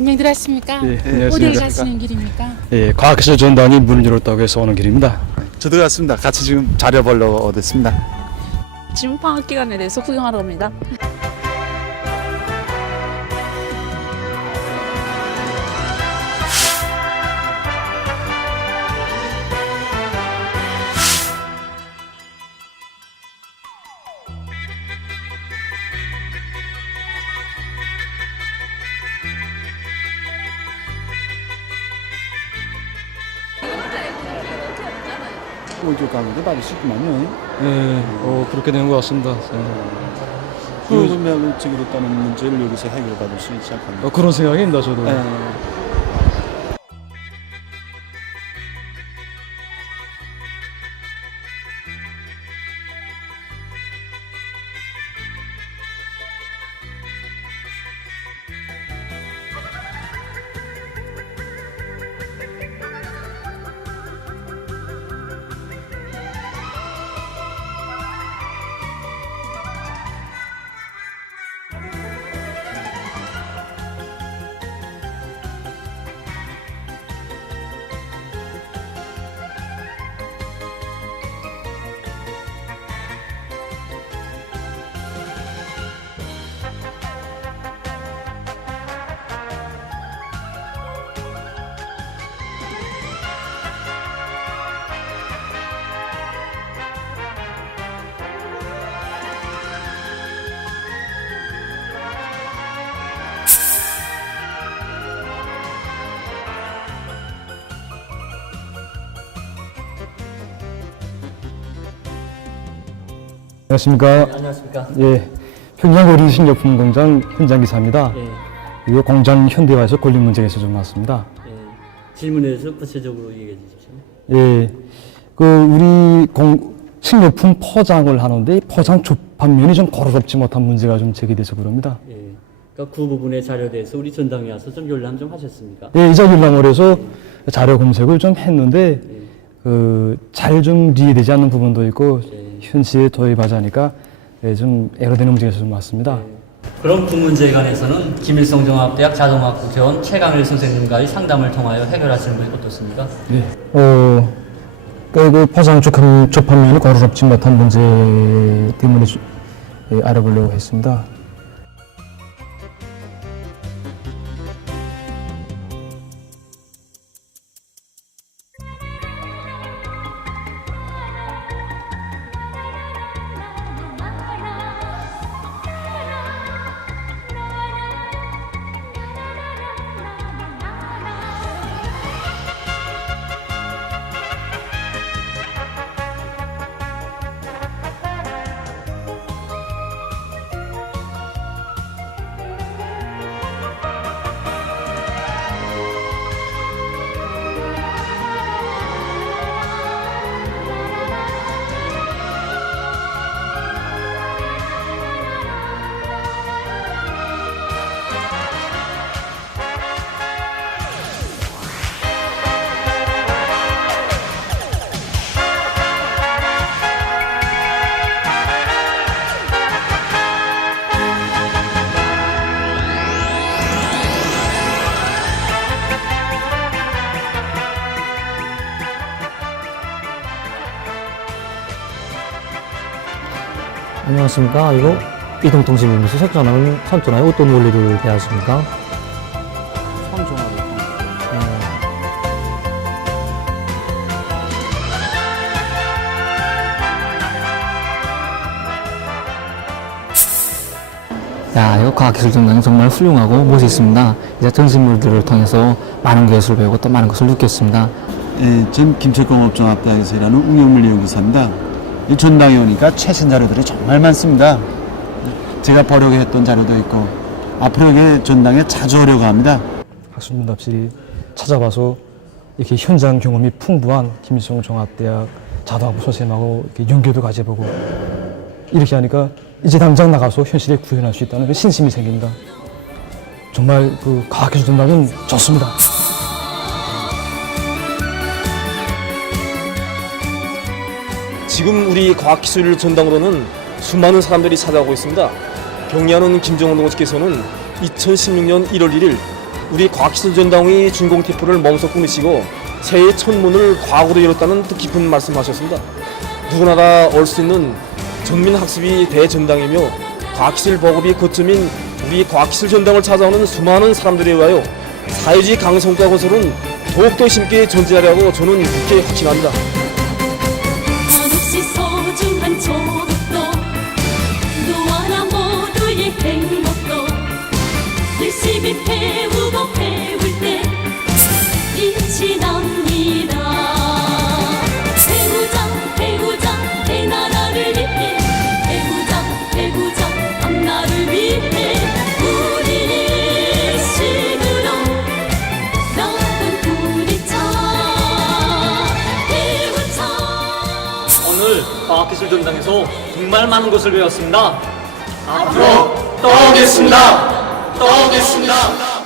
안녕들 하십니까? 예, 어딜 안녕하십니까. 가시는 길입니까? 예, 과학기술 전당이 문을 열었다고 해서 오는 길입니다. 저도 같습니다. 같이 지금 자료 보려고 얻었습니다. 지금 방학 기간에 대해서 구경하러 갑니다. 오디오 가는데 받으시구만요. 예, 어, 그렇게 되는 것 같습니다. 그러면 우측으로 따는 문제를 여기서 해결받을 수 있지 않겠나. 어, 그런 생각입니다, 저도. 예. 안녕하십니까. 안녕하십니까. 예, 평양 어린이식료품 공장 현장 기사입니다. 예, 이거 공장 현대화에서 권리 문제가 있어서 좀 왔습니다. 예, 질문에 대해서 구체적으로 얘기해 주십시오. 예, 그 우리 공 식료품 포장을 하는데 이 포장 주판면이 좀 고르럽지 못한 문제가 좀 제기돼서 그럽니다. 예, 그러니까 그 부분의 자료에 대해서 우리 전당에 와서 좀 열람 좀 하셨습니까? 예, 이자길랑을 해서 자료 검색을 좀 했는데 그잘좀 이해되지 않는 부분도 있고 예. 현시에 도입하자니까 예, 좀 애로되는 문제가 좀 많습니다. 그럼 그 문제에 관해서는 김일성 종합대학 자동학부 교원 최강일 선생님과의 상담을 통하여 해결하시는 것이 어떻습니까? 네. 어, 그, 그 포장 접한, 접한면이 고르럽지 못한 문제 때문에 주- 예, 알아보려고 했습니다. 안녕하십니까. 이거 이동통신입니다. 색전화는 선전화에 어떤 원리를 대하십니까? 선종하고. 야, 이거 과학기술 전당이 정말 훌륭하고 멋있습니다. 이제 전신물들을 통해서 많은 것을 배우고 또 많은 것을 느꼈습니다. 예, 전 김철공업종합대학에서 일하는 웅영물 연구사입니다. 이 전당에 오니까 최신 자료들이 정말 많습니다. 제가 보려고 했던 자료도 있고 앞으로 여기 전당에 자주 오려고 합니다. 학술문답실이 찾아봐서 이렇게 현장 경험이 풍부한 김일성 종합대학 자동학부 선생님하고 이렇게 연결도 가져보고 이렇게 하니까 이제 당장 나가서 현실에 구현할 수 있다는 그 신심이 생깁니다. 정말 그 과학기술 전당은 좋습니다. 지금 우리 과학기술 전당으로는 수많은 사람들이 찾아오고 있습니다. 경리하는 김정은 동지께서는 2016년 1월 1일 우리 과학기술 전당이 준공 태포를 몸소 꾸미시고 새해 첫 문을 과거로 열었다는 뜻깊은 말씀하셨습니다. 누구나 다 올 수 있는 전민 학습이 대전당이며 과학기술 보급이 거점인 우리 과학기술 전당을 찾아오는 수많은 사람들에 의하여 사회주의 강성과 고설은 더욱더 힘있게 존재하려고 저는 굳게 확신합니다. 행복도 열심히 배우고 배울 때 빛이 납니다. 배우자 배우자 대나라를 위해. 배우자 배우자 앞나를 위해. 우리 힘으로 나쁜 우리차 배우자. 오늘 과학기술전당에서 정말 많은 것을 배웠습니다. 앞으로 또 오겠습니다. 또 오겠습니다.